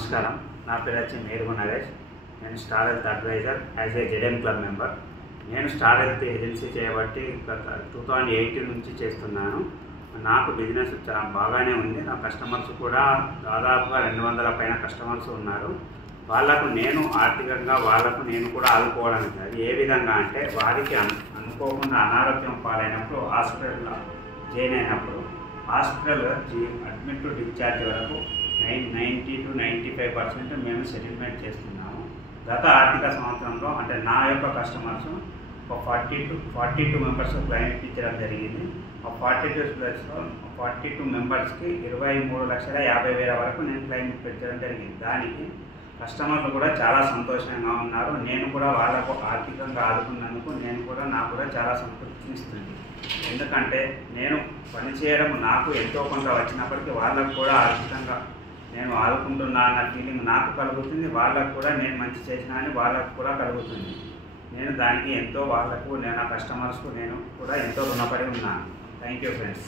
నమస్కారం. నా పేరు వచ్చి మేరుగు నరేష్. నేను star health advisor as a ZM club member. నేను స్టార్ హెల్త్ ఏజెన్సీ చేయబట్టి గత 2018 నుంచి చేస్తున్నాను. నాకు బిజినెస్ చాలా బాగానే ఉంది. నా కస్టమర్స్ కూడా దాదాపుగా 200 పైన కస్టమర్స్ ఉన్నారు. వాళ్ళకు నేను ఆర్థికంగా నేను కూడా ఆదుకోవడానికి అది ఏ విధంగా అంటే వారికి అనుకోకుండా అనారోగ్యం పాలైనప్పుడు హాస్పిటల్లో జాయిన్ అయినప్పుడు హాస్పిటల్ అడ్మిట్ టు డిశ్చార్జ్ వరకు 90 to 95% మేము సెటిల్మెంట్ చేస్తున్నాము. గత ఆర్థిక సంవత్సరంలో అంటే నా యొక్క కస్టమర్స్ ఒక 42 మెంబర్స్ క్లైమ్ ఇప్పించడం జరిగింది. ఆ 42 మెంబర్స్కి 23,50,000 వరకు నేను క్లైమ్ ఇప్పించడం జరిగింది. దానికి కస్టమర్లు కూడా చాలా సంతోషంగా ఉన్నారు. నేను కూడా వాళ్ళకు ఆర్థికంగా ఆదుకున్నందుకు నాకు కూడా చాలా సంతృప్తినిస్తుంది. ఎందుకంటే నేను పనిచేయడం నాకు ఎంతో కొంత వచ్చినప్పటికీ వాళ్ళకు కూడా ఆర్థికంగా నేను ఆదుకుంటున్నా అన్న ఫీలింగ్ నాకు కలుగుతుంది. వాళ్ళకు కూడా నేను మంచి చేసినా అని వాళ్ళకు కూడా కలుగుతుంది. నేను దానికి ఎంతో వాళ్ళకు నా కస్టమర్స్కు నేను కూడా ఎంతో రుణపడి ఉన్నాను. Thank you friends.